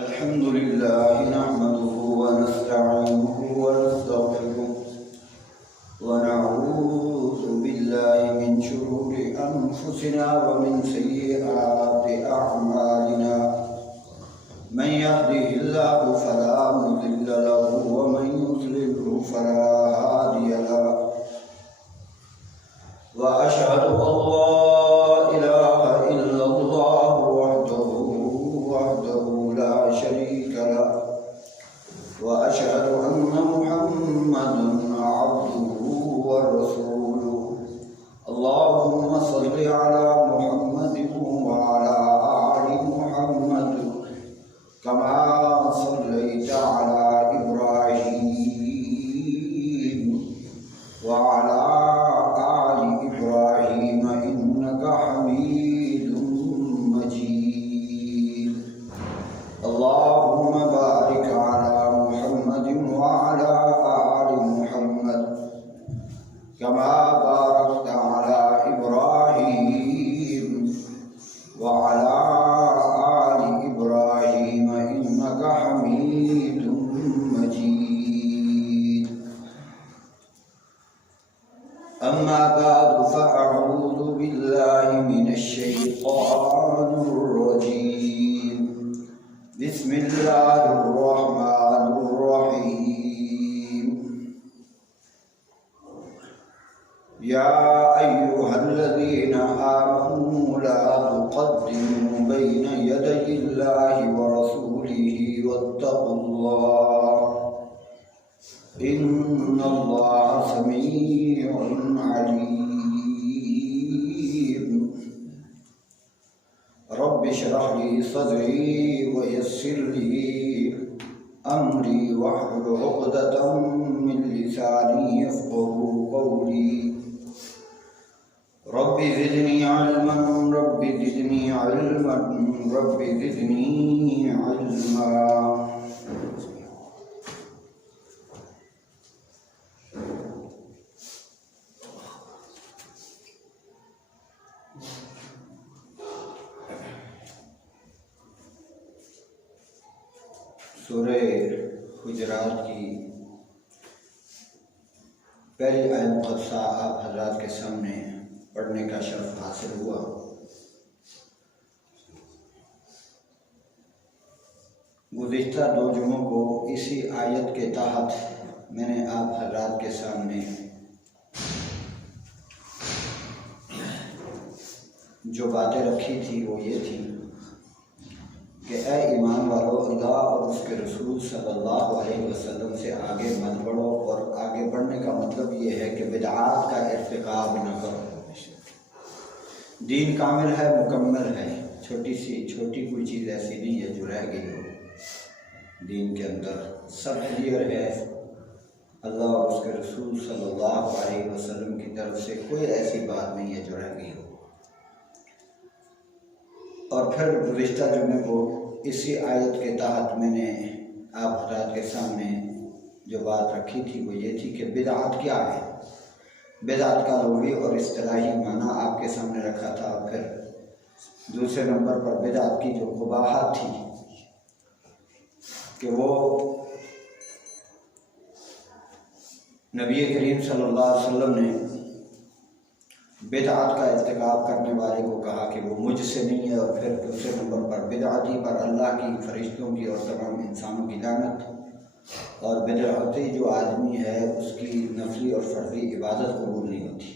الحمد لله نحمده ونستعينه ونستغفره ونعوذ بالله من شرور أنفسنا ومن سيئات أعمالنا من يهده الله فلا مضل له ومن يضلله فلا هادي له وأشهد أن لا إله إلا الله وحده لا شريك له وأشهد أن محمدا عبده ورسوله اللهم صل على محمد وعلى آل محمد كما صليت على إبراهيم وعلى آل إبراهيم إنك حميد مجيد اللهم بارك على محمد وعلى آل محمد كما باركت على إبراهيم وعلى آل إبراهيم إنك حميد مجيد أما بعد فأعوذ بالله من الشيطان الرجيم بسم الله الرحمن الرحيم يا أيها الذين آمنوا لا تقدموا بين يدي الله ورسوله واتقوا الله إن الله سميع عليم رب اشرح لي صدري ويسر لي أمري واحلل عقدة من لساني يفقهوا قولي رب زدني علما رب زدني علما رب زدني علما سورہ حجرات کی پہلی آیت قدسہ آپ حضرات کے سامنے پڑھنے کا شرف حاصل ہوا۔ گزشتہ 2 جمعوں کو اسی آیت کے تحت میں نے آپ حضرات کے سامنے جو باتیں رکھی تھی وہ یہ تھی کہ اے ایمان والو، اللہ اور اس کے رسول صلی اللہ علیہ وسلم سے آگے مت بڑھو، اور آگے بڑھنے کا مطلب یہ ہے کہ بدعات کا ارتکاب نہ کرو۔ دین کامل ہے، مکمل ہے، چھوٹی کوئی چیز ایسی نہیں ہے جو رہ گئی ہو۔ دین کے اندر سب کلیئر ہے، اللہ اور اس کے رسول صلی اللہ علیہ وسلم کی طرف سے کوئی ایسی بات نہیں ہے جو رہ گئی ہو۔ اور پھر گزشتہ جمعے کو اسی آیت کے تحت میں نے آپ حضرات کے سامنے جو بات رکھی تھی وہ یہ تھی کہ بدعات کیا ہے، بدعات کا لغوی اور اصطلاحی معنی آپ کے سامنے رکھا تھا۔ اور پھر دوسرے نمبر پر بدعات کی جو قباحت تھی کہ وہ نبی کریم صلی اللہ علیہ وسلم نے بدعات کا ارتکاب کرنے والے کو کہا کہ وہ مجھ سے نہیں ہے، اور پھر دوسرے نمبر پر بدعاتی پر اللہ کی، فرشتوں کی اور تمام انسانوں کی لعنت، اور بدعاتی جو آدمی ہے اس کی نفلی اور فرضی عبادت قبول نہیں ہوتی۔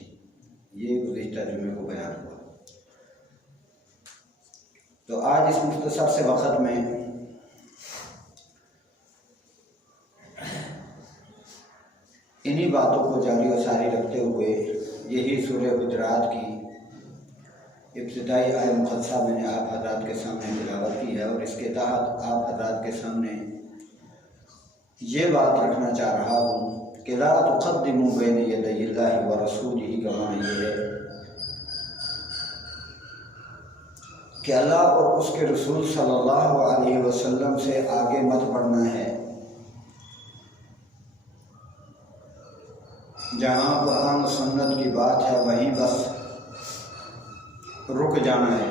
یہ گزشتہ جمعے کو بیان ہوا۔ تو آج اس مختصر سے وقت میں انہی باتوں کو جاری و ساری رکھتے ہوئے یہی سورہ حجرات کی ابتدائی آیت مقدسہ میں نے آپ حضرات کے سامنے تلاوت کی ہے، اور اس کے تحت آپ حضرات کے سامنے یہ بات رکھنا چاہ رہا ہوں کہ لا تقدموا بین یدی اللہ ورسولہ کا معنی یہ ہے کہ اللہ اور اس کے رسول صلی اللہ علیہ وسلم سے آگے مت بڑھنا ہے۔ جہاں قرآن و سنت کی بات ہے وہیں بس رک جانا ہے۔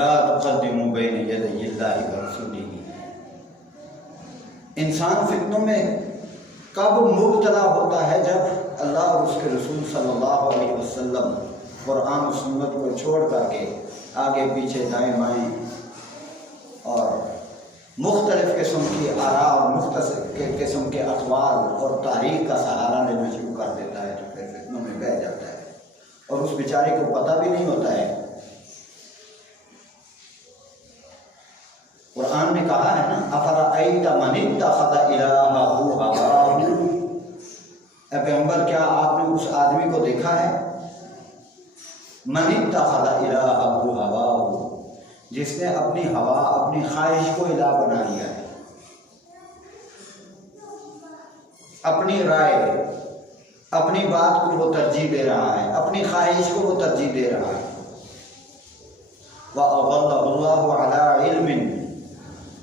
لا تقدموا بین یدی اللہ ورسولہ۔ انسان فتنوں میں کب مبتلا ہوتا ہے؟ جب اللہ اور اس کے رسول صلی اللہ علیہ وسلم قرآن و سنت کو چھوڑ کر کے آگے پیچھے دائیں بائیں اور مختلف قسم کی آراء اور مختلف قسم کے اقوال اور تاریخ کا سہارا لینا شروع کر دیتا ہے، تو پھر فتنوں میں بہہ جاتا ہے اور اس بیچارے کو پتہ بھی نہیں ہوتا ہے۔ قرآن نے کہا ہے نا، افرأیت من اتخذ الہہ ہواہ، اے پیغمبر کیا آپ نے اس آدمی کو دیکھا ہے، من اتخذ الہہ ہواہ، جس نے اپنی ہوا اپنی خواہش کو الہ بنا لیا ہے، اپنی رائے اپنی بات کو وہ ترجیح دے رہا ہے، اپنی خواہش کو وہ ترجیح دے رہا ہے۔ وَأَضَلَّهُ اللَّهُ عَلَىٰ عِلْمٍ،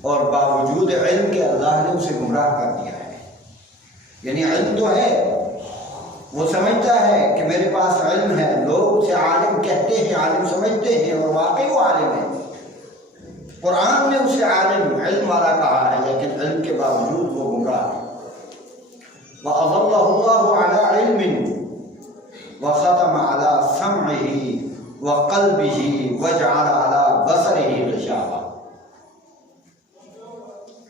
اور باوجود علم کے اللہ نے اسے گمراہ کر دیا ہے۔ یعنی علم تو ہے، وہ سمجھتا ہے کہ میرے پاس علم ہے، لوگ اسے عالم کہتے ہیں، عالم سمجھتے ہیں، اور واقعی وہ عالم ہے۔ قرآن نے اسے عالم علم والا کہا ہے، لیکن علم کے باوجود وہ گمراہ ہے۔ وَأَضَلَّهُ اللَّهُ عَلَىٰ عِلْمٍ وَخَتَمَ عَلَىٰ سَمْعِهِ وَقَلْبِهِ وَجَعَلَ عَلَىٰ بَصَرِهِ غِشَاوَةً،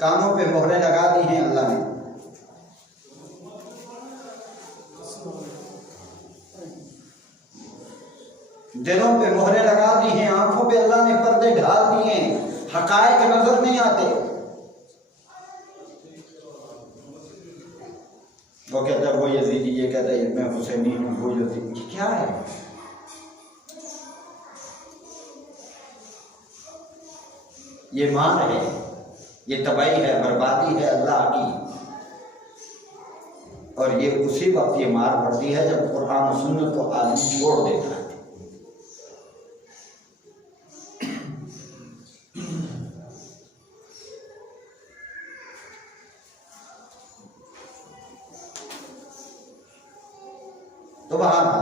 کانوں پہ مہریں لگا دی ہیں اللہ نے، دلوں پہ مہریں لگا دی ہیں، آنکھوں پہ اللہ نے پردے ڈال دیے ہیں، حقائق نظر نہیں آتے۔ وہ کہتا ہے وہ یزیدی، یہ کہتا ہے میں حسینی ہوں، وہ یزیدی، یہ کیا ہے؟ یہ مار ہے، یہ تباہی ہے، بربادی ہے اللہ کی، اور یہ اسی وقت یہ مار پڑتی ہے جب قرآن و سنت کو آدمی چھوڑ دیتا ہے۔ تو بہرحال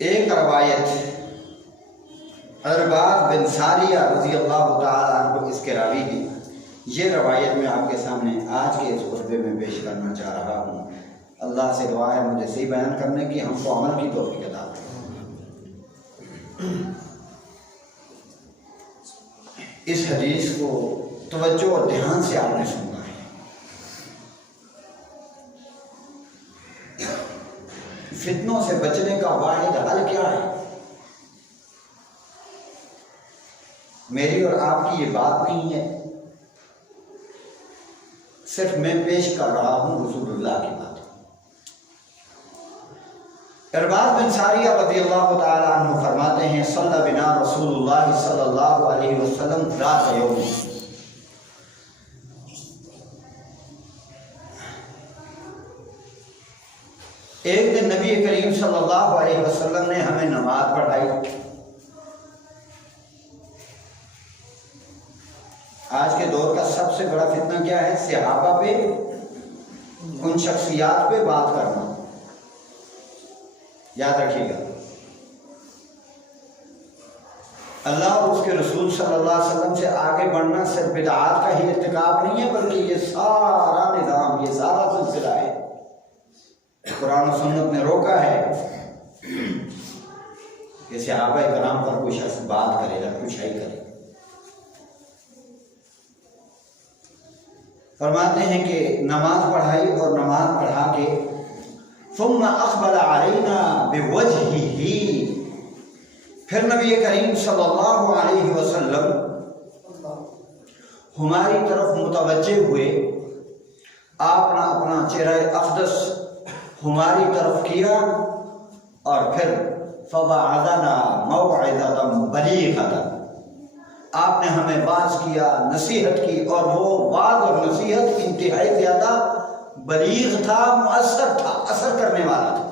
ایک روایت ارباز بن ساریہ رضی اللہ تعالیٰ عنہ اس کے راوی ہے، یہ روایت میں آپ کے سامنے آج کے اس خطبے میں پیش کرنا چاہ رہا ہوں۔ اللہ سے دعا ہے مجھے صحیح بیان کرنے کی، ہم کو عمل کی توفیق عطا فرمائے۔ اس حدیث کو توجہ اور دھیان سے آپ نے سننا ہے۔ فتنوں سے بچنے کا واحد حل کیا ہے؟ میری اور آپ کی یہ بات نہیں ہے، صرف میں پیش کر رہا ہوں رسول اللہ کی بات۔ ارباز بن ساریہ رضی اللہ تعالیٰ عنہ فرماتے ہیں، صلی بنا رسول اللہ صلی اللہ علیہ وسلم ذات یوم، ایک دن نبی کریم صلی اللہ علیہ وسلم نے ہمیں نماز پڑھائی۔ آج کے دور کا سب سے بڑا فتنہ کیا ہے؟ صحابہ پہ، ان شخصیات پہ بات کرنا۔ یاد رکھیے گا، اللہ اور اس کے رسول صلی اللہ علیہ وسلم سے آگے بڑھنا صرف بدعات کا ہی ارتکاب نہیں ہے، بلکہ یہ سارا نظام، یہ سارا سلسلہ ہے۔ قرآن و سنت نے روکا ہے کہ صحابہ کرام پر کوئی شخص بات کرے یا کچھ ہی کرے۔ فرماتے ہیں کہ نماز پڑھائی اور نماز پڑھا کے ثم اقبل علینا بوجہہ، پھر نبی کریم صلی اللہ علیہ وسلم ہماری طرف متوجہ ہوئے، آپ نے اپنا چہرہ اقدس ہماری طرف کیا اور پھر فوعظنا موعظۃ بلیغۃ، آپ نے ہمیں واعظ کیا، نصیحت کی، اور وہ واعظ اور نصیحت انتہائی زیادہ بلیغ تھا، مؤثر تھا، اثر کرنے والا تھا۔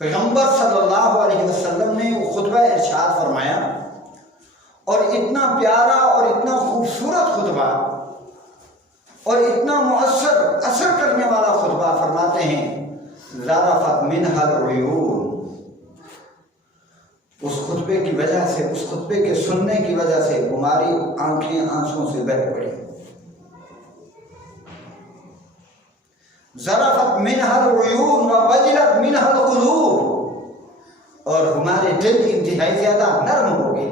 پیغمبر صلی اللہ علیہ وسلم نے وہ خطبہ ارشاد فرمایا، اور اتنا پیارا اور اتنا خوبصورت خطبہ اور اتنا مؤثر اثر کرنے والا خطبہ، فرماتے ہیں ذرفت منها العیون، اس خطبے کی وجہ سے، اس خطبے کے سننے کی وجہ سے ہماری آنکھیں آنسوں سے بہہ پڑی. ذرفت منها العیون ووجلت منها القلوب، اور ہمارے دل انتہائی زیادہ نرم ہو گئے.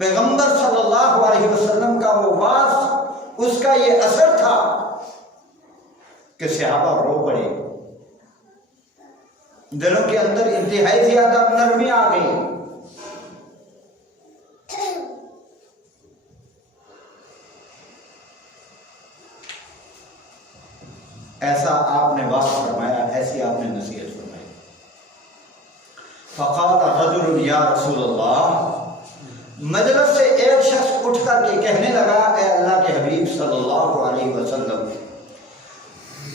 پیغمبر صلی اللہ علیہ وسلم کا وہ واعظ، اس کا یہ اثر تھا کہ صحابہ رو پڑے، دلوں کے اندر انتہائی زیادہ نرمی آ گئی. ایسا آپ نے واقع فرمایا، ایسی آپ نے نصیحت فرمائی. فقال رجل یا رسول اللہ، مجلس سے ایک شخص اٹھ کر کے کہنے لگا، اے اللہ کے حبیب صلی اللہ علیہ وسلم،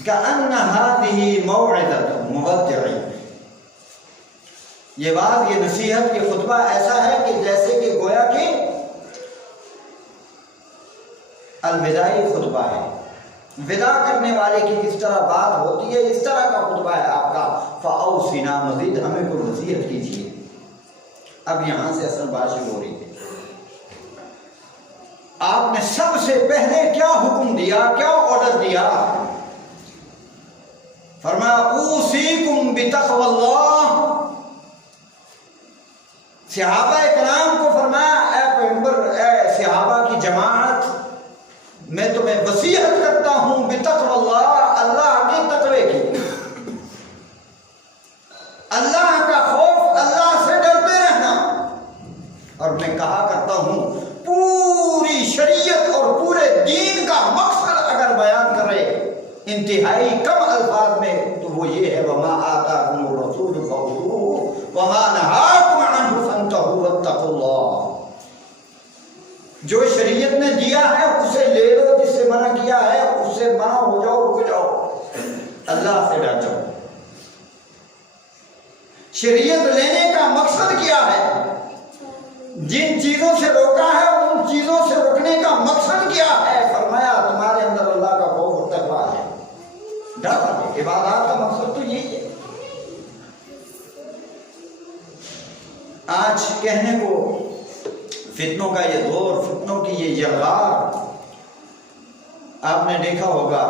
کأن هذه موعظة مودع، یہ بات، یہ نصیحت، یہ خطبہ ایسا ہے کہ جیسے کہ گویا کہ الوداعی خطبہ ہے، ودا کرنے والے کی جس طرح بات ہوتی ہے اس طرح کا خطبہ ہے آپ کا. فاوصنا، مزید ہمیں کوئی نصیحت کیجیے. اب یہاں سے اصل بات شروع ہو رہی ہے. آپ نے سب سے پہلے کیا حکم دیا، کیا آرڈر دیا؟ فرمایا اوصیکم بتقوی اللہ. صحابہ کرام کو فرمایا، اے پیغمبر، اے صحابہ کی جماعت، میں تمہیں وصیت کرتا ہوں بتقوی اللہ، اللہ کے تقوی کی، اللہ کا خوف، اللہ سے ڈرتے رہنا. اور میں کہا کرتا ہوں پوری شریعت اور پورے دین کا مقصد اگر بیان کرے انتہائی کم الفاظ میں تو وہ یہ ہے، وما آتاکم الرسول فخذوہ وما نہاکم عنہ فانتہوا واتقوا اللہ. جو شریعت نے دیا ہے اسے لے لو، جس سے منع کیا ہے اس سے منع ہو جاؤ، رک جاؤ، اللہ سے ڈر جاؤ. شریعت لینے کا مقصد کیا ہے؟ جن چیزوں سے روکا ہے ان چیزوں سے روکنے کا مقصد کیا ہے؟ فرمایا تمہارے اندر اللہ کا خوف اور تقویٰ ہے، ڈر ہے. عبادات کا مقصد تو یہی ہے. آج کہنے کو فتنوں کا یہ دور، فتنوں کی یہ یلغار، آپ نے دیکھا ہوگا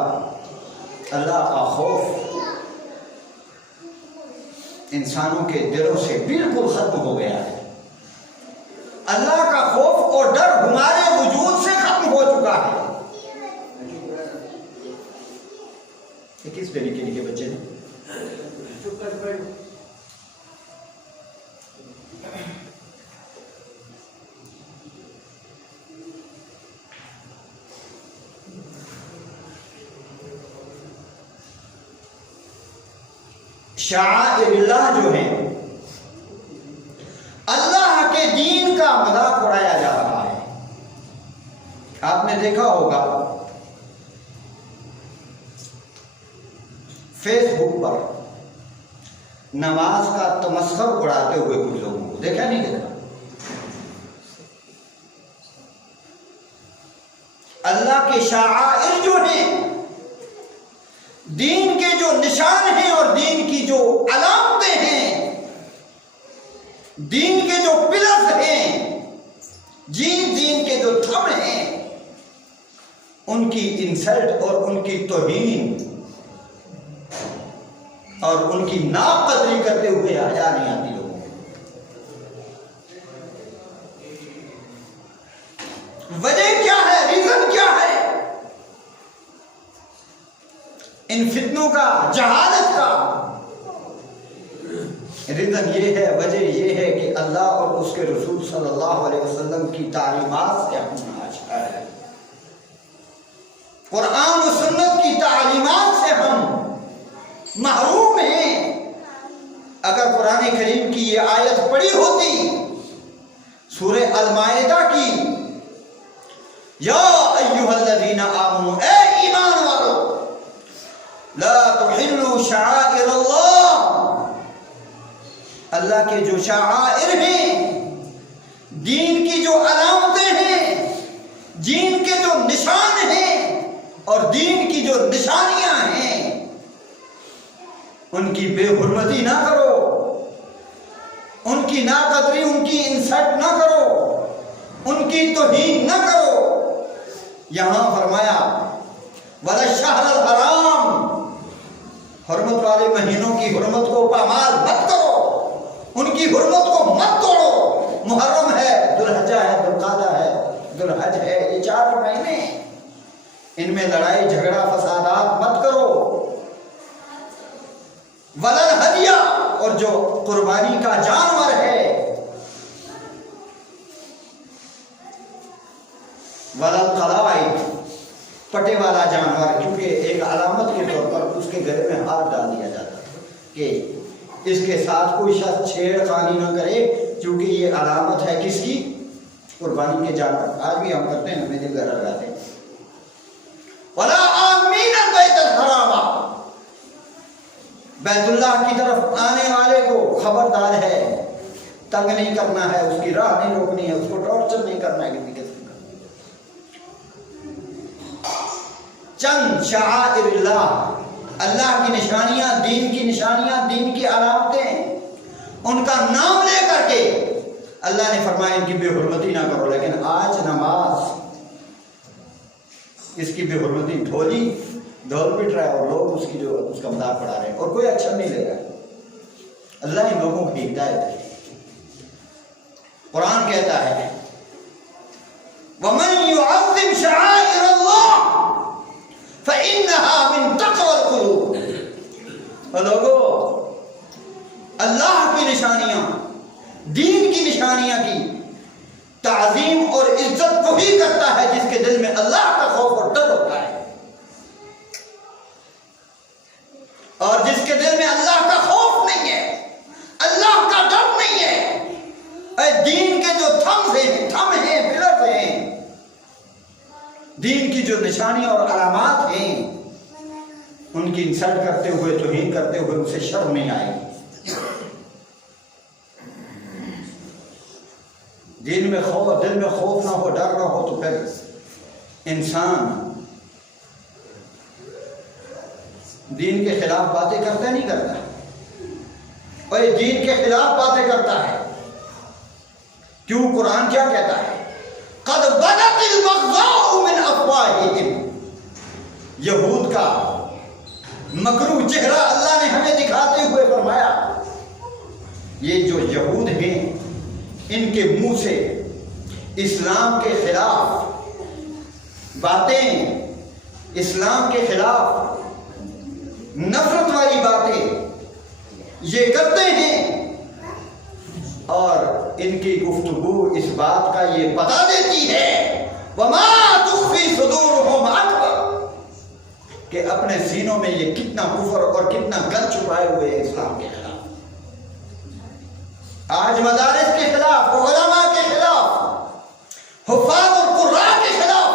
اللہ کا خوف انسانوں کے دلوں سے بالکل ختم ہو گیا ہے. اللہ کا خوف اور ڈر ہمارے وجود سے ختم ہو چکا ہے. کس پہ نکے نکے بچے نے شعائر اللہ جو ہیں، اللہ کے دین کا مذاق اڑایا جا رہا ہے. آپ نے دیکھا ہوگا فیس بک پر نماز کا تمسخر اڑاتے ہوئے کچھ لوگوں کو دیکھا نہیں دیکھا. اللہ کے شعائر جو ہیں، دین کے جو نشان ہیں اور دین کی جو علامتیں ہیں، دین کے جو پلرز ہیں، دین کے جو تھم ہیں، ان کی انسلٹ اور ان کی توہین اور ان کی ناقدری کرتے ہوئے حیا نہیں آتی لوگوں کو. وجہ کیا ہے؟ ریزن کیا ہے ان فتنوں کا، جہالت کا؟ ریزن یہ ہے، وجہ یہ ہے کہ اللہ اور اس کے رسول صلی اللہ علیہ وسلم کی تعلیمات سے ہم آج ہے، قرآن و سنت کی تعلیمات سے ہم محروم ہیں. اگر قرآن کریم کی یہ آیت پڑھی ہوتی سورہ المائدہ کی، یا ایھا الذین آمنوا، اے ایمان والو، لا تحلوا شعائر اللہ، اللہ کے جو شعائر ہیں، دین کی جو علامتیں ہیں، دین کے جو نشان ہیں اور دین کی جو نشانیاں ہیں، ان کی بے حرمتی نہ کرو، ان کی ناقدری، ان کی انسلٹ نہ کرو، ان کی توہین نہ کرو۔ یہاں فرمایا وَلَلشَّهْرَ الْحَرَامِ، حرمت والے مہینوں کی حرمت کو پامال مت کرو، ان کی حرمت کو مت توڑو۔ محرم ہے، ذوالحجہ ہے، ذوالقعدہ ہے، ذوالحج ہے، یہ 4 مہینے، ان میں لڑائی جھگڑا فسادات مت کرو۔ وَلَلْهَدْيَ، اور جو قربانی کا جانور ہے، وَلَلْقَلَائِدِ، پٹے والا جانور، کیونکہ ایک علامت کے طور پر اس کے گلے میں ہاتھ ڈال دیا جاتا ہے کہ اس کے ساتھ کوئی شخص چھیڑ خانی نہ کرے، کیونکہ یہ علامت ہے کس کی؟ قربانی کے جانور۔ آج بھی ہم کرتے ہیں، ہمیں دل گھر لگاتے ہیں۔ وَلَا آمِينَ الْبَيْتَ الْحَرَامَ، بیت اللہ کی طرف آنے والے کو خبردار ہے، تنگ نہیں کرنا ہے، اس کی راہ نہیں روکنی ہے، اس کو ٹارچر نہیں کرنا ہے کسی قسم کا۔ چند شعائر اللہ، اللہ کی نشانیاں، دین کی نشانیاں، دین کی علامتیں، ان کا نام لے کر کے اللہ نے فرمایا ان کی بے حرمتی نہ کرو۔ لیکن آج نماز، اس کی بے حرمتی ڈھول پٹ رہا ہے، اور لوگ اس کا مذاق پڑھا رہے ہیں، اور کوئی اچھا نہیں لے رہا ہے۔ اللہ ان لوگوں کی ہدایت ہے۔ قرآن کہتا ہے وَمَن يُعَظِّمْ شَعَائِرَ اللَّهِ فَإِنَّهَا مِن تَقْوَى الْقُلُوبِ، اور لوگوں، اللہ کی نشانیاں، دین کی نشانیاں کی تعظیم اور عزت وہی کرتا ہے جس کے دل میں اللہ کا خوف اور ڈر ہوتا ہے، اور جس کے دل میں اللہ کا خوف نہیں ہے، اللہ کا ڈر نہیں ہے، دین کے جو تھم ہیں، پلر ہیں، دین کی جو نشانیاں اور علامات ہیں، ان کی انسلٹ کرتے ہوئے، توہین کرتے ہوئے اسے شرم نہیں آئے گی۔ دل میں خوف نہ ہو، ڈر نہ ہو، تو پھر انسان دین کے خلاف باتیں کرتا نہیں کرتا، اور یہ دین کے خلاف باتیں کرتا ہے۔ کیوں؟ قرآن کیا کہتا ہے؟ قد بدت البغضاء من افواہہم، یہود کا مکروہ چہرہ اللہ نے ہمیں دکھاتے ہوئے فرمایا یہ جو یہود ہیں، ان کے منہ سے اسلام کے خلاف باتیں، اسلام کے خلاف نفرت والی باتیں یہ کرتے ہیں، اور ان کی گفتگو اس بات کا یہ بتا دیتی ہے وَمَا تُخْفِي صُدُورُهُمْ أَكْبَرُ، کہ اپنے سینوں میں یہ کتنا کفر اور کتنا گر چھپائے ہوئے ہیں اسلام کے خلاف، آج مدارس کے خلاف، علماء کے خلاف، حفاظ اور قراء کے خلاف،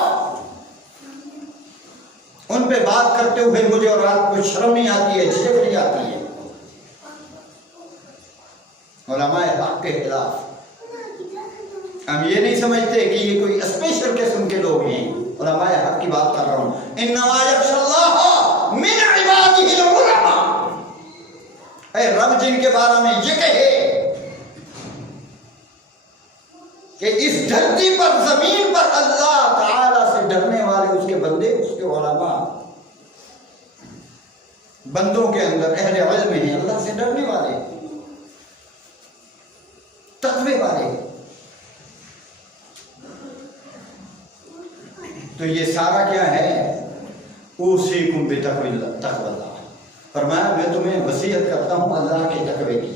ان پہ بات کرتے ہوئے مجھے اور آپ کو شرم نہیں آتی ہے، جھجک نہیں آتی ہے۔ علماء حق کے خلاف ہم یہ نہیں سمجھتے کہ یہ کوئی اسپیشل قسم کے لوگ ہیں، علماء حق کی بات کر رہا ہوں۔ انما یخشی اللہ من عبادہ العلماء، اے رب جن کے بارے میں یہ کہے کہ اس دھرتی پر، زمین پر اللہ تعالی سے ڈرنے والے اس کے بندے، اس کے علماء، بندوں کے اندر اہل علم ہیں، اللہ سے ڈرنے والے، تقوی والے۔ تو یہ سارا کیا ہے؟ اوصیکم بتقوی اللہ، فرمایا میں تمہیں وصیت کرتا ہوں اللہ کے تقوی کی۔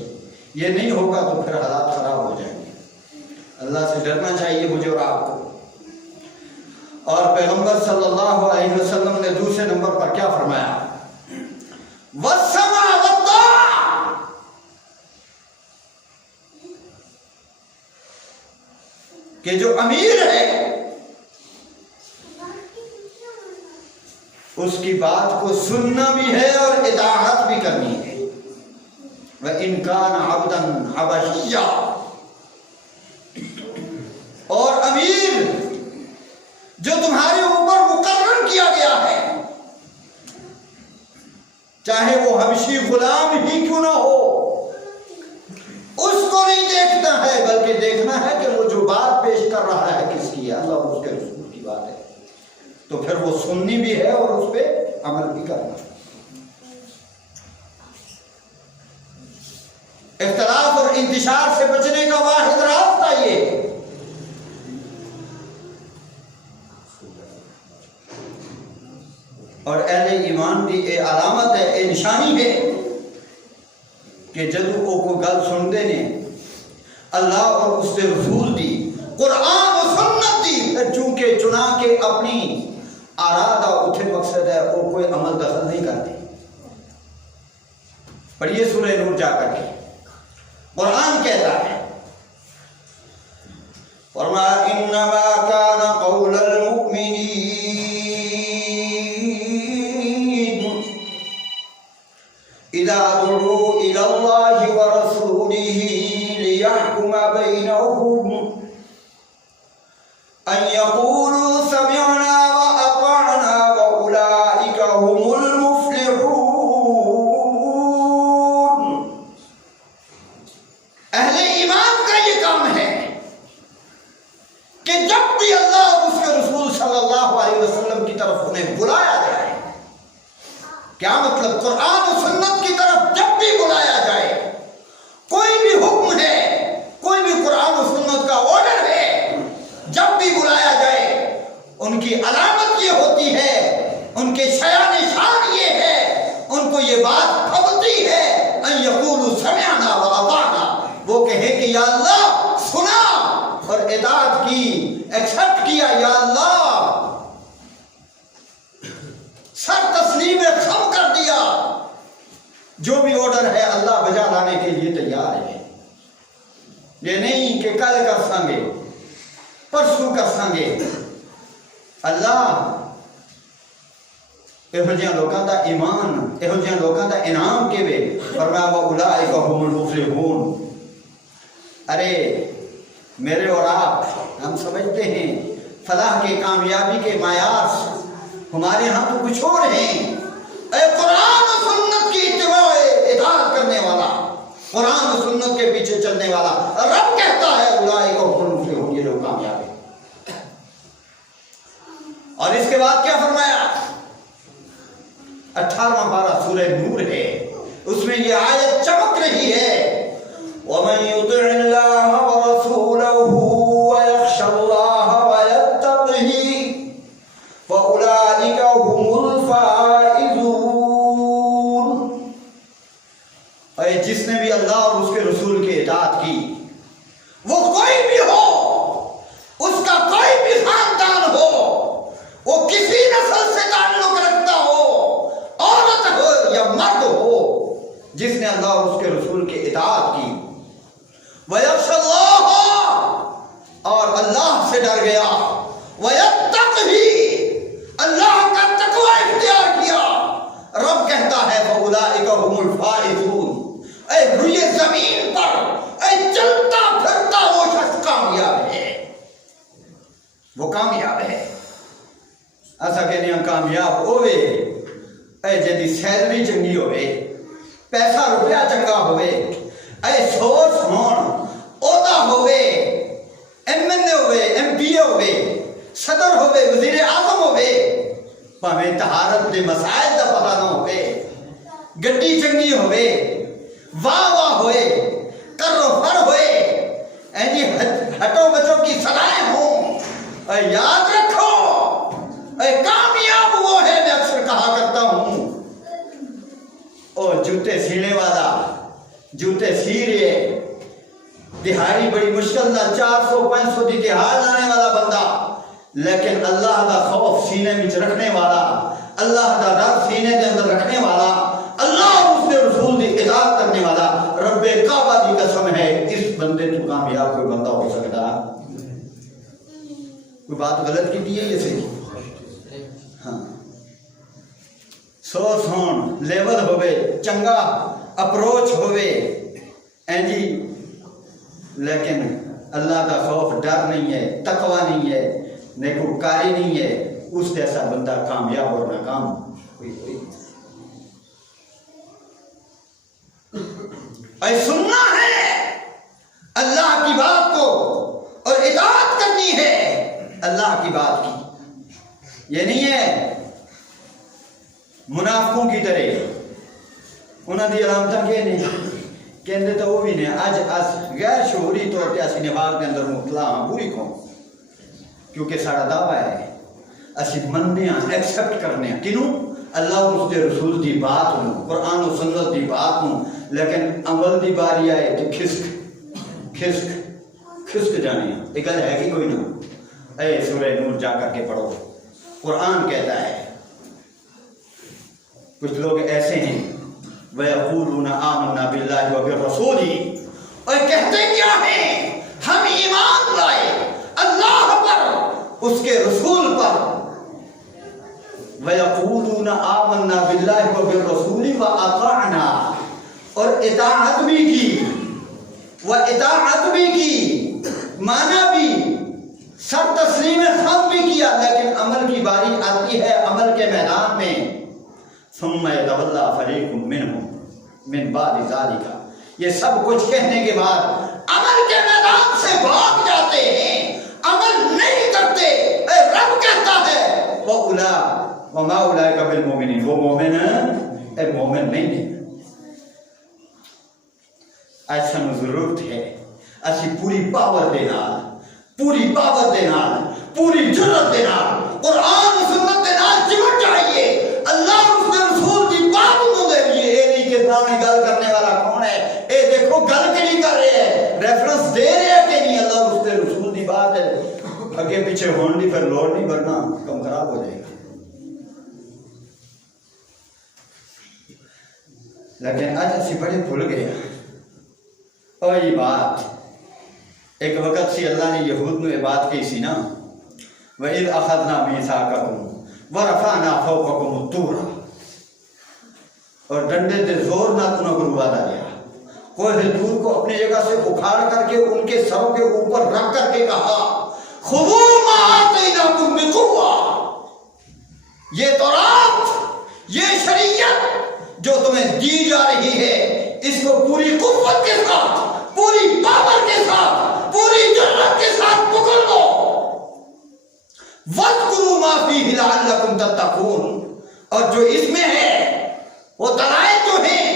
یہ نہیں ہوگا تو پھر حالات خراب ہو جائیں گے۔ اللہ سے ڈرنا چاہیے مجھے اور آپ کو۔ اور پیغمبر صلی اللہ علیہ وسلم نے دوسرے نمبر پر کیا فرمایا؟ وَالسَّمْعَ وَالطَّاعَةَ، کہ جو امیر ہے اس کی بات کو سننا بھی ہے اور اطاعت بھی کرنی ہے۔ وَإِنْ كَانَ عَبْدًا حَبَشِيًّا، اور امیر جو تمہارے اوپر مقرر کیا گیا ہے، چاہے وہ حبشی غلام ہی کیوں نہ ہو، اس کو نہیں دیکھنا ہے بلکہ دیکھنا ہے کہ وہ جو بات پیش کر رہا ہے کس کی ہے، اللہ اور اس کے رسول کی بات ہے، تو پھر وہ سننی بھی ہے اور اس پہ عمل بھی کرنا ہے۔ اختلاف اور انتشار سے بچنے کا واحد راستہ یہ ہے۔ اور اہل ایمان کی یہ علامت ہے، یہ نشانی ہے کہ جدو وہ کوئی گل سنتے نے اللہ اور اس کے رسول دی، قرآن و سنت دی، پھر چونکہ چنا کے اپنی آرا دا اتھے مقصد ہے، وہ کوئی عمل دخل نہیں کرتے۔ پڑھیے سورہ نور جا کر کے، قرآن کہتا ہے فرمایا انما کان قول المؤمنین اذا دعوا الى اللہ ورسولہ لیحکم بینہم ان یقولوا سمعنا واطعنا واولئک هم المفلحون۔ اہل ایمان کا یہ کام ہے کہ جب بھی اللہ اور اس کے رسول صلی اللہ علیہ وسلم کی طرف انہیں بلایا جائے، کیا مطلب؟ قرآن و سنت کی طرف جب بھی بلایا جائے، کوئی بھی حکم ہے، کوئی بھی قرآن و سنت کا آرڈر ہے، جب بھی بلایا جائے، ان کی علامت یہ ہوتی ہے، ان کے شایان شان یہ ہے، ان کو یہ بات پھبتی ہے ان یقولوا سمعنا واطعنا، وہ کہیں کہ یا اللہ سنا اور اطاعت کی، ایکسپٹ کیا، یا اللہ سر تسلیم خم کر دیا، جو بھی آرڈر ہے اللہ بجا لانے کے لیے تیار ہے۔ یہ نہیں کہ کل کر سانگے، پرسوں کر سانگے۔ اللہ یہو جہاں لوگوں کا ایمان، یہو جہاں لوگوں کا انعام کے وے فرمایا واولئک هم المفلحون۔ ارے میرے اور آپ، ہم سمجھتے ہیں فلاح کے کامیابی کے معیار ہمارے ہاں تو کچھ اور ہیں۔ اے قرآن و سنت کی اتباع اطاعت کرنے والا، قرآن و سنت کے پیچھے چلنے والا، رب کہتا ہے اولئک هم المفلحون، یہ لوگ کامیاب ہیں۔ اور اس کے بعد کیا فرمایا؟ 18واں پارہ سورہ نور ہے، اس میں یہ آیت چمک رہی ہے وَمَن يُطِعِ اللَّهَ وَرَسُولَهُ وَيَخْشَ اللَّهَ وَيَتَّقْهِ فَأُولَئِكَ هُمُ الْفَائِزُونَ۔ اے جس نے بھی اللہ اور اس کے رسول کی اطاعت کی، وہ کوئی بھی ہو، اس کا کوئی بھی خاندان ہو، وہ کسی نسل سے تعلق رکھتا ہو، عورت ہو یا مرد ہو، جس نے اللہ اور اس کے رسول کی اطاعت کی، وَيَخْشَ اللَّهَ، اور اللہ سے ڈر گیا، وَيَتَّقْهِ، اللہ کا تقوی اختیار کیا، رب کہتا ہے فَأُولَئِكَ هُمُ الْفَائِزُونَ۔ اے روئے زمین پر، اے چلتا پھرتا وہ شخص کامیاب ہے، وہ کامیاب ہے۔ ایسا کہنے ہم کامیاب ہوئے اے جدی سیلری چنگی ہوئے، پیسہ روپیہ چنگا ہوئے، اے سورس ہون، عہدہ ہوئے، ایم این اے ہوئے، ایم پی اے ہوئے، صدر ہوئے، وزیر اعظم ہوئے، پاویں طہارت دے مسائل دا پتہ نہ ہوئے، گڈی چنگی ہوئے، واہ واہ ہوئے، کرو فر ہوئے، اے جی ہٹو بچوں کی صلاحیں ہوں، اے یاد رکھو اے کامیاب وہ ہے، میں اکثر کہا کرتا ہوں، او جوتے سینے والا جوتے سی رہے، دہاڑی بڑی مشکل نہ 400-500 دی دہاڑ لانے والا بندہ، لیکن اللہ دا خوف سینے میں رکھنے والا، اللہ دا ڈر سینے دے اندر رکھنے والا، اللہ اور اس کے رسول دی اطاعت کرنے والا، رب کعبہ دی قسم ہے اس بندے تو کامیاب کوئی بندہ ہو سکتا۔ کوئی بات غلط کی دی ہے یہ صحیح؟ ہاں، سوچ ہون، لیول ہوئے، چنگا اپروچ ہوئے، جی، لیکن اللہ کا خوف ڈر نہیں ہے، تقوی نہیں ہے، نیکوکاری نہیں ہے، اس جیسا بندہ کامیاب اور ناکام کوئی اے سننا ہے، اللہ کی بات کو اور اطاعت کرنی ہے اللہ کی بات کی. یہ نہیں ہے منافقوں کی طرح انہوں نے علامتیں کہ نہیں کہندے تو وہ بھی نہیں. اج غیر شعوری طور پہ اسی نفاق کے اندر مبتلا ہاں پوری قوم, کیونکہ سارا دعویٰ ہے اسی مننے ہاں ایکسپٹ کرنے ہاں کنوں اللہ اور اس کے رسول دی بات ہوں قرآن و سنت دی بات ہوں, لیکن عمل دی باری آئے تو کھسک جانے ہیں. یہ گل ہے کہ کوئی نہ. اے سورہ نور جا کر کے پڑھو, قرآن کہتا ہے. کچھ لوگ ایسے ہیں وَيَقُولُونَ آمَنَّا بِاللَّهِ وَبِالرَّسُولِ, اور کہتے کیا ہیں ہم ایمان لائے اللہ پر اس کے رسول پر. وَيَقُولُونَ آمَنَّا بِاللَّهِ وَبِالرَّسُولِ وَأَطَعْنَا, اور اطاعت بھی کی اطاعت بھی کی مانا بھی سر تسلیم خم بھی کیا, لیکن عمل کی باری آتی ہے عمل کے میدان میں. ثم يتولى فريق منهم من بعد ذلك, یہ سب کچھ کہنے کے بعد عمل کے میدان سے بھاگ جاتے ہیں, عمل نہیں کرتے. اے رب کہتا ہے وَمَا أُولَٰئِكَ بِالْمُؤْمِنِينَ, وہ مومن ہیں اے مومن نہیں ہیں. ایسا ضرورت ہے اسی پوری پاور دے نال پوری جرت دے نال قرآن و سنت دے نال جمٹ جائیے. اللہ اور اس کے رسول کی بات انہوں دے لیے. اے نہیں کہ سامنے گل کرنے والا کون ہے, اے دیکھو گل کے نہیں کر رہے ہیں, ریفرنس دے رہے ہیں کہ نہیں اللہ اور اس کے رسول کی بات ہے. اگے پیچھے ہون نہیں پھر لوڑ نہیں, ورنہ کم خراب ہو جائے گا. لیکن آج اسی بڑے بھول گئے. اور یہ بات ایک وقت سی اللہ نے یہود نے یہ بات کی سی نا, وَإِذْ أَخَذْنَا مِيثَاقَكُمْ وَرَفَعْنَا فَوْقَكُمُ الطُّورَ, اور ڈنڈے تے زور نہ تنہوں کو وعدہ دیا. کوہ طور کو اپنی جگہ سے اکھاڑ کر کے ان کے سروں کے اوپر رکھ کر کے کہا خُذُوا مَا آتَيْنَاكُمْ بِقُوَّةٍ, یہ تورات یہ شریعت جو تمہیں دی جا رہی ہے اس کو پوری قوت کے ساتھ پوری پاور کے ساتھ پوری جرت کے ساتھ پکڑ لو. وَاذْكُرُوا مَا فِيهِ لَعَلَّكُمْ تَتَّقُونَ, اور جو اس میں ہے وہ دلائل جو ہیں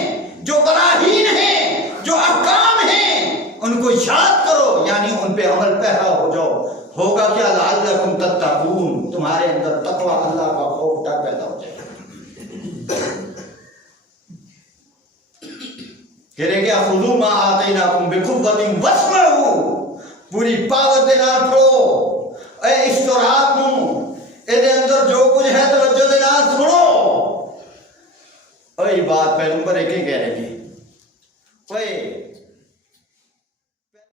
جو براہین ہیں جو احکام ہیں ان کو یاد کرو, یعنی ان پہ عمل پیرا ہو جاؤ. ہوگا کیا لَعَلَّكُمْ تَتَّقُونَ, تمہارے اندر تقوی اللہ کا خوف ڈر پیدا ہو جائے گا. کہہ رہے کیا خُذُوا مَا آتَيْنَاكُمْ بِقُوَّةٍ وَاسْمَعُوا, پوری پاور دے نال پڑھو. اے اس تورات نوں اے دے اندر جو کچھ ہے توجہ دے نال سنو. اور یہ بات پیغمبر ایک ہی کہہ رہے ہیں